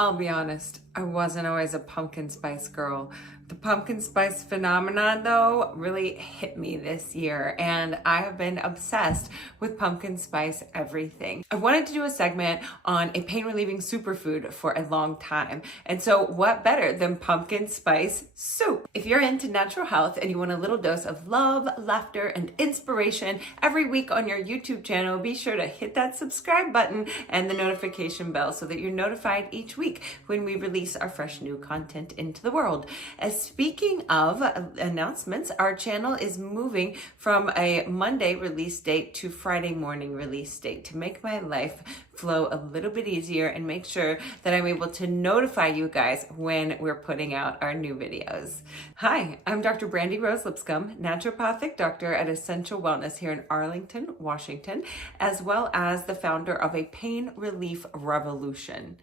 I'll be honest, I wasn't always a pumpkin spice girl. The pumpkin spice phenomenon, though, really hit me this year, and I have been obsessed with pumpkin spice everything. I wanted to do a segment on a pain-relieving superfood for a long time, and so what better than pumpkin spice soup? If you're into natural health and you want a little dose of love, laughter, and inspiration every week on your YouTube channel, be sure to hit that subscribe button and the notification bell so that you're notified each week when we release our fresh new content into the world. Speaking of announcements, our channel is moving from a Monday release date to Friday morning release date to make my life flow a little bit easier and make sure that I'm able to notify you guys when we're putting out our new videos. Hi, I'm Dr. Brandy Lipscomb, naturopathic doctor at Essential Wellness here in Arlington, Washington, as well as the founder of a pain relief revolution.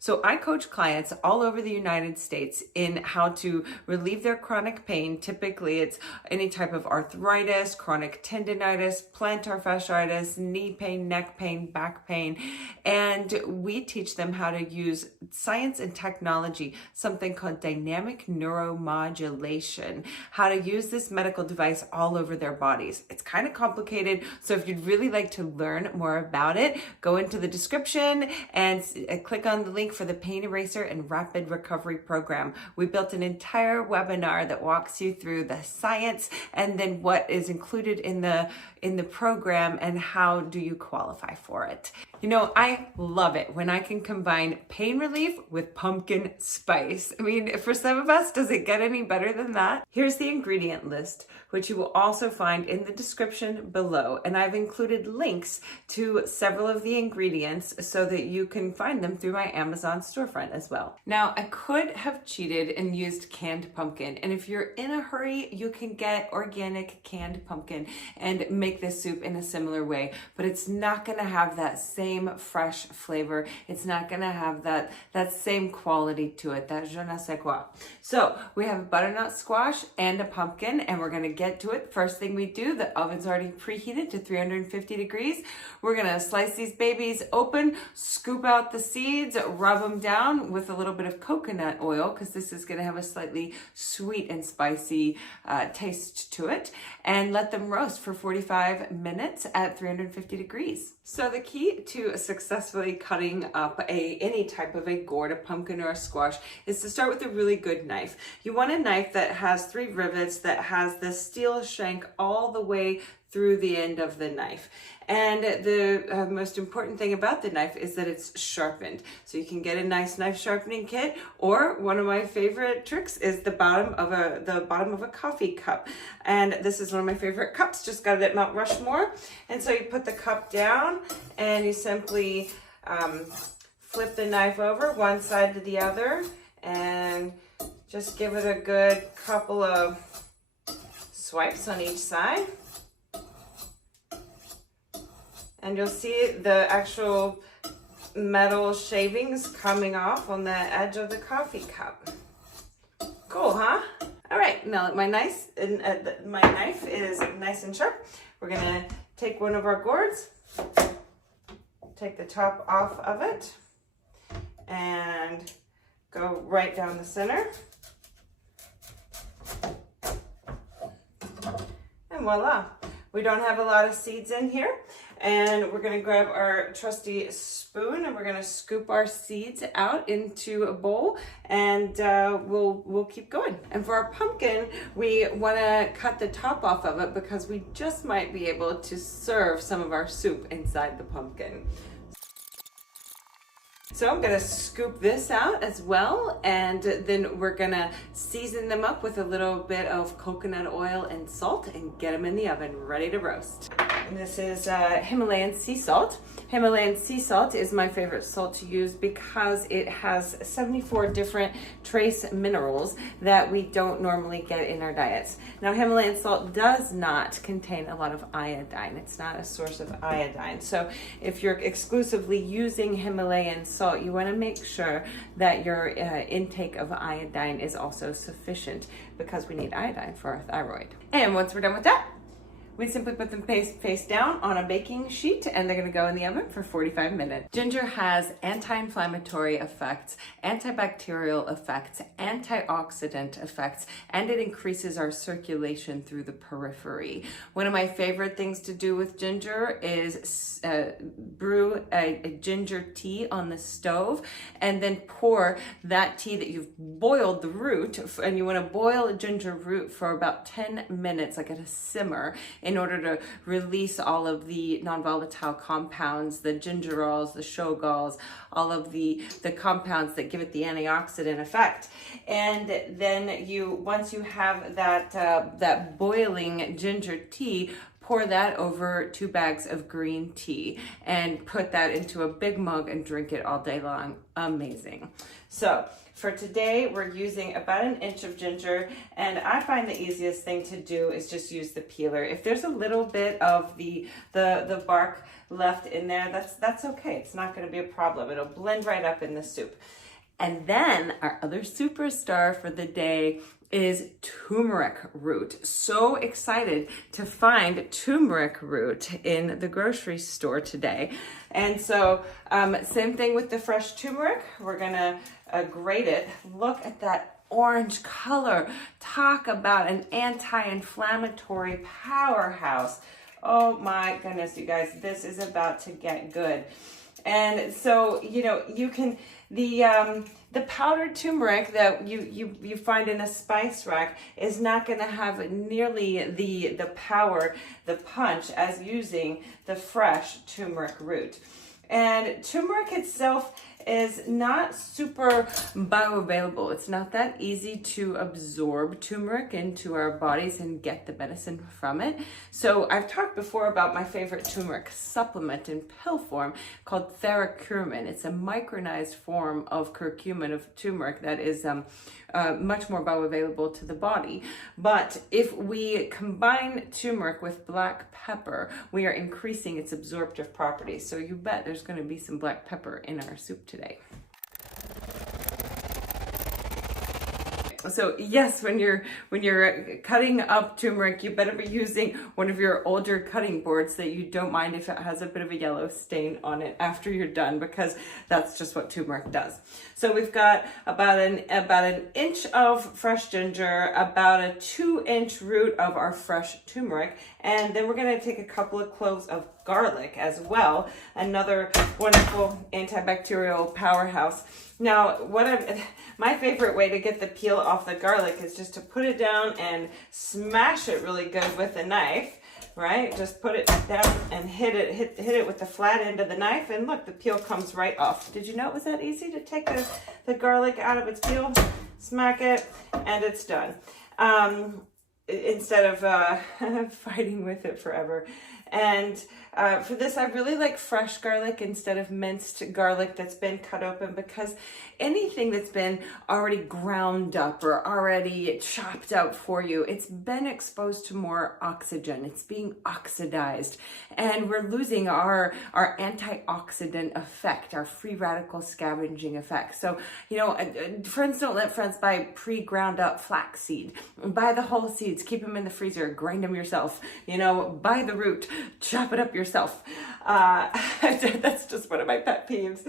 So I coach clients all over the United States in how to relieve their chronic pain. Typically, it's any type of arthritis, chronic tendonitis, plantar fasciitis, knee pain, neck pain, back pain. And we teach them how to use science and technology, something called dynamic neuromodulation, how to use this medical device all over their bodies. It's kind of complicated, so if you'd really like to learn more about it, go into the description and click on the link for the Pain Eraser and Rapid Recovery Program. We built an entire webinar that walks you through the science and then what is included in the program and how do you qualify for it. You know, I love it when I can combine pain relief with pumpkin spice. I mean, for some of us, does it get any better than that? Here's the ingredient list, which you will also find in the description below. And I've included links to several of the ingredients so that you can find them through my Amazon storefront as well. Now, I could have cheated and used canned pumpkin. And if you're in a hurry, you can get organic canned pumpkin and make this soup in a similar way, but it's not gonna have that same fresh flavor. It's not gonna have that same quality to it, that je ne sais quoi. So we have a butternut squash and a pumpkin, and we're gonna get to it. First thing we do, the oven's already preheated to 350 degrees. We're gonna slice these babies open, scoop out the seeds, rub them down with a little bit of coconut oil, because this is gonna have a slightly sweet and spicy taste to it, and let them roast for 45 minutes at 350 degrees. So the key to successfully cutting up any type of a gourd, a pumpkin or a squash, is to start with a really good knife. You want a knife that has 3 rivets, that has the steel shank all the way through the end of the knife. And the most important thing about the knife is that it's sharpened. So you can get a nice knife sharpening kit, or one of my favorite tricks is the bottom of a coffee cup. And this is one of my favorite cups, just got it at Mount Rushmore. And so you put the cup down and you simply flip the knife over one side to the other and just give it a good couple of swipes on each side. And you'll see the actual metal shavings coming off on the edge of the coffee cup. Cool, huh? All right, now my knife is nice and sharp. We're gonna take one of our gourds, take the top off of it, and go right down the center. And voila. We don't have a lot of seeds in here, and we're gonna grab our trusty spoon and we're gonna scoop our seeds out into a bowl, and we'll keep going. And for our pumpkin, we wanna cut the top off of it because we just might be able to serve some of our soup inside the pumpkin. So I'm gonna scoop this out as well, and then we're gonna season them up with a little bit of coconut oil and salt and get them in the oven ready to roast. And this is Himalayan sea salt. Himalayan sea salt is my favorite salt to use because it has 74 different trace minerals that we don't normally get in our diets. Now, Himalayan salt does not contain a lot of iodine. It's not a source of iodine. So if you're exclusively using Himalayan salt, you want to make sure that your intake of iodine is also sufficient, because we need iodine for our thyroid. And once we're done with that, We simply put them face down on a baking sheet, and they're gonna go in the oven for 45 minutes. Ginger has anti-inflammatory effects, antibacterial effects, antioxidant effects, and it increases our circulation through the periphery. One of my favorite things to do with ginger is brew a ginger tea on the stove, and then pour that tea that you've boiled the root, and you wanna boil a ginger root for about 10 minutes, like at a simmer, in order to release all of the non-volatile compounds, the gingerols, the shogals, all of the compounds that give it the antioxidant effect. And then once you have that boiling ginger tea, pour that over 2 bags of green tea and put that into a big mug and drink it all day long. Amazing. So for today, we're using about 1 inch of ginger, and I find the easiest thing to do is just use the peeler. If there's a little bit of the bark left in there, that's okay. It's not gonna be a problem. It'll blend right up in the soup. And then our other superstar for the day is turmeric root. So excited to find turmeric root in the grocery store today. And so same thing with the fresh turmeric. We're gonna grate it. Look at that orange color. Talk about an anti-inflammatory powerhouse. Oh my goodness, you guys, this is about to get good. And so, you can, the powdered turmeric that you find in a spice rack is not going to have nearly the power, the punch, as using the fresh turmeric root. And turmeric itself is not super bioavailable. It's not that easy to absorb turmeric into our bodies and get the medicine from it. So I've talked before about my favorite turmeric supplement in pill form called curcumin. It's a micronized form of curcumin, of turmeric, that is much more bioavailable to the body. But if we combine turmeric with black pepper, we are increasing its absorptive properties. So you bet there's going to be some black pepper in our soup today. So yes, when you're cutting up turmeric, you better be using one of your older cutting boards that you don't mind if it has a bit of a yellow stain on it after you're done, because that's just what turmeric does. So we've got about an inch of fresh ginger, about a 2-inch root of our fresh turmeric, and then we're going to take a couple of cloves of garlic as well, another wonderful antibacterial powerhouse. Now, my favorite way to get the peel off the garlic is just to put it down and smash it really good with a knife, right? Just put it down and hit it with the flat end of the knife, and look, the peel comes right off. Did you know it was that easy to take the garlic out of its peel, smack it, and it's done. Instead of fighting with it forever. And for this, I really like fresh garlic instead of minced garlic that's been cut open, because anything that's been already ground up or already chopped out for you, it's been exposed to more oxygen. It's being oxidized, and we're losing our antioxidant effect, our free radical scavenging effect. So, friends don't let friends buy pre-ground up flaxseed. Buy the whole seeds, keep them in the freezer, grind them yourself. Buy the root, chop it up yourself. That's just one of my pet peeves,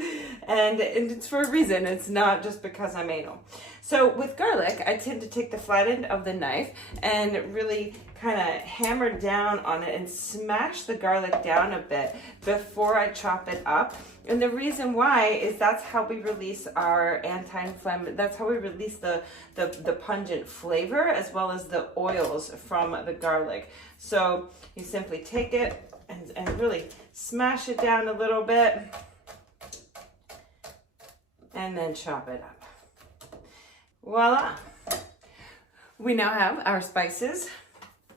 and it's for a reason. It's not just because I'm anal. So with garlic, I tend to take the flat end of the knife and really kind of hammer down on it and smash the garlic down a bit before I chop it up. And the reason why is that's how we release our anti-inflammatory, that's how we release the pungent flavor as well as the oils from the garlic. So you simply take it and really smash it down a little bit and then chop it up. Voila! We now have our spices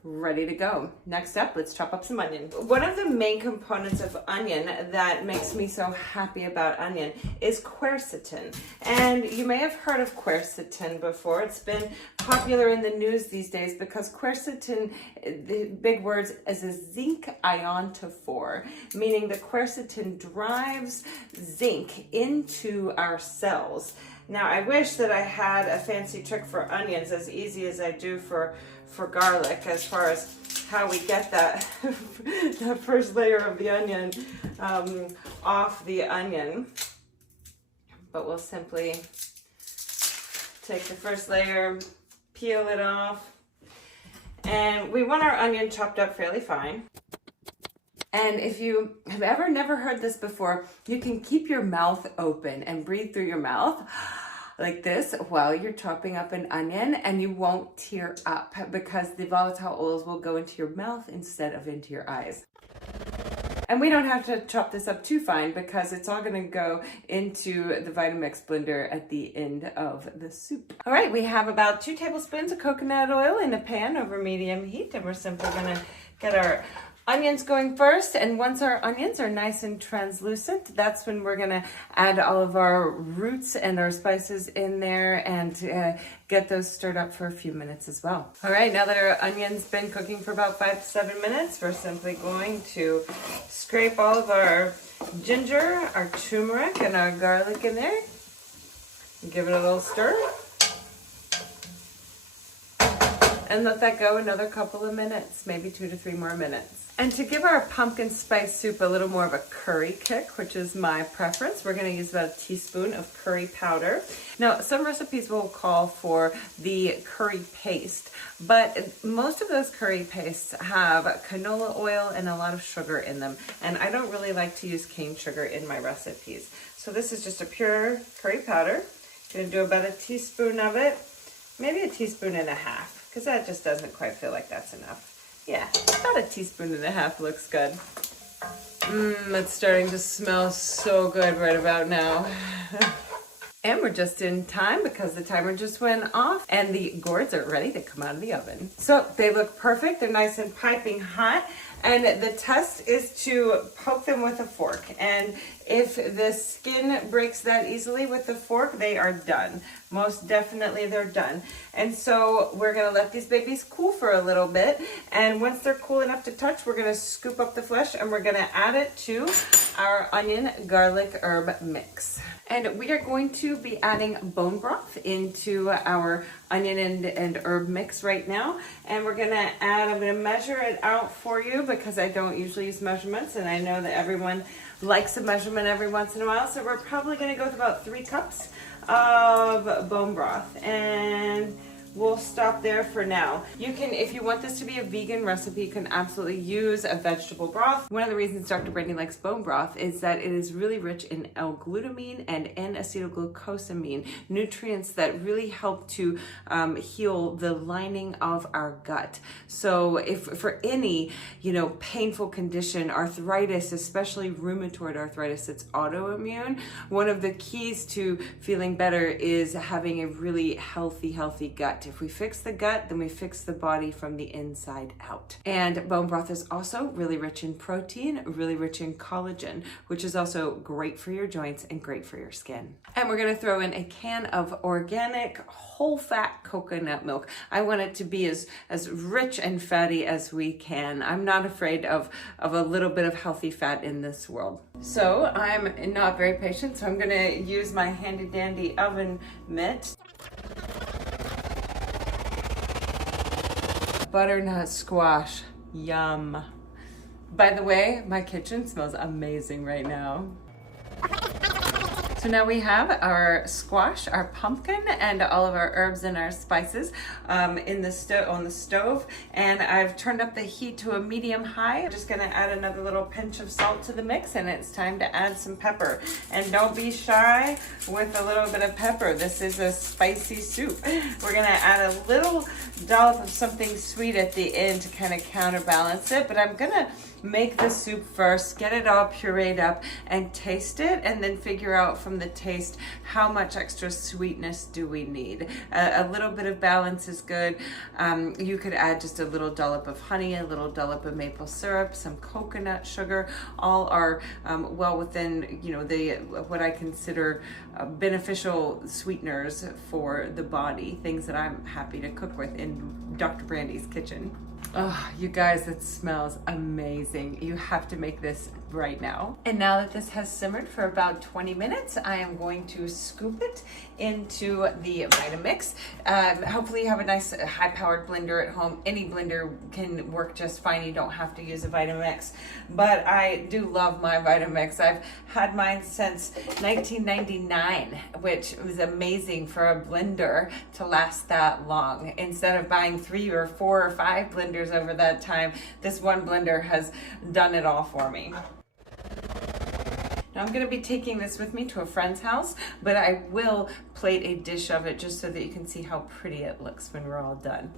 ready to go. Next up, let's chop up some onion. One of the main components of onion that makes me so happy about onion is quercetin. And you may have heard of quercetin before. It's been popular in the news these days because quercetin, the big words, is a zinc ionophore, meaning the quercetin drives zinc into our cells. Now, I wish that I had a fancy trick for onions as easy as I do for garlic, as far as how we get that, that first layer of the onion off the onion. But we'll simply take the first layer, peel it off, and we want our onion chopped up fairly fine. And if you have ever never heard this before, you can keep your mouth open and breathe through your mouth like this while you're chopping up an onion, and you won't tear up because the volatile oils will go into your mouth instead of into your eyes. And we don't have to chop this up too fine because it's all going to go into the Vitamix blender at the end of the soup. All right, we have about 2 tablespoons of coconut oil in a pan over medium heat, and we're simply going to get our onions going first. And once our onions are nice and translucent, that's when we're going to add all of our roots and our spices in there and get those stirred up for a few minutes as well. All right, now that our onion's been cooking for about 5 to 7 minutes, we're simply going to scrape all of our ginger, our turmeric, and our garlic in there. Give it a little stir. And let that go another couple of minutes, maybe 2 to 3 more minutes. And to give our pumpkin spice soup a little more of a curry kick, which is my preference, we're going to use about a teaspoon of curry powder. Now, some recipes will call for the curry paste, but most of those curry pastes have canola oil and a lot of sugar in them, and I don't really like to use cane sugar in my recipes. So this is just a pure curry powder. I'm going to do about a teaspoon of it, maybe a teaspoon and a half, because that just doesn't quite feel like that's enough. Yeah, about a teaspoon and a half looks good. It's starting to smell so good right about now. And we're just in time because the timer just went off and the gourds are ready to come out of the oven. So they look perfect. They're nice and piping hot. And the test is to poke them with a fork. And if the skin breaks that easily with the fork, they are done. Most definitely they're done. And so we're gonna let these babies cool for a little bit. And once they're cool enough to touch, we're gonna scoop up the flesh and we're gonna add it to our onion garlic herb mix. And we are going to be adding bone broth into our onion and herb mix right now. And we're gonna add, I'm gonna measure it out for you because I don't usually use measurements, and I know that everyone likes a measurement every once in a while. So we're probably gonna go with about 3 cups of bone broth, and we'll stop there for now. You can, if you want this to be a vegan recipe, you can absolutely use a vegetable broth. One of the reasons Dr. Brandy likes bone broth is that it is really rich in L-glutamine and N-acetylglucosamine, nutrients that really help to heal the lining of our gut. So if for any, painful condition, arthritis, especially rheumatoid arthritis, it's autoimmune, one of the keys to feeling better is having a really healthy gut. If we fix the gut, then we fix the body from the inside out. And bone broth is also really rich in protein, really rich in collagen, which is also great for your joints and great for your skin. And we're gonna throw in a can of organic whole fat coconut milk. I want it to be as rich and fatty as we can. I'm not afraid of a little bit of healthy fat in this world. So I'm not very patient, so I'm gonna use my handy dandy oven mitt. Butternut squash, yum. By the way, my kitchen smells amazing right now. So now we have our squash, our pumpkin, and all of our herbs and our spices on the stove. And I've turned up the heat to a medium high. I'm just gonna add another little pinch of salt to the mix, and it's time to add some pepper. And don't be shy with a little bit of pepper. This is a spicy soup. We're gonna add a little dollop of something sweet at the end to kind of counterbalance it, but I'm gonna make the soup first, get it all pureed up, and taste it, and then figure out from the taste how much extra sweetness do we need. A little bit of balance is good. You could add just a little dollop of honey, a little dollop of maple syrup, some coconut sugar. All are well within what I consider beneficial sweeteners for the body, things that I'm happy to cook with in Dr. Brandy's kitchen. Oh, you guys, it smells amazing. You have to make this right now. And now that this has simmered for about 20 minutes, I am going to scoop it into the Vitamix. Hopefully you have a nice high-powered blender at home. Any blender can work just fine. You don't have to use a Vitamix, but I do love my Vitamix. I've had mine since 1999, which was amazing for a blender to last that long. Instead of buying 3 or 4 or 5 blenders over that time, this one blender has done it all for me. Now I'm going to be taking this with me to a friend's house, but I will plate a dish of it just so that you can see how pretty it looks when we're all done.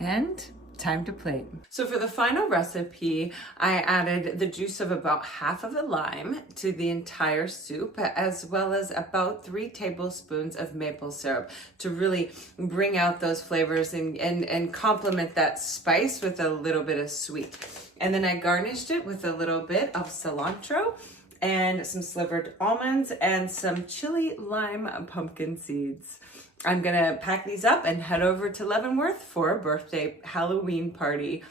And time to plate. So for the final recipe, I added the juice of about half of a lime to the entire soup, as well as about 3 tablespoons of maple syrup to really bring out those flavors and complement that spice with a little bit of sweet. And then I garnished it with a little bit of cilantro and some slivered almonds and some chili lime pumpkin seeds. I'm gonna pack these up and head over to Leavenworth for a birthday Halloween party.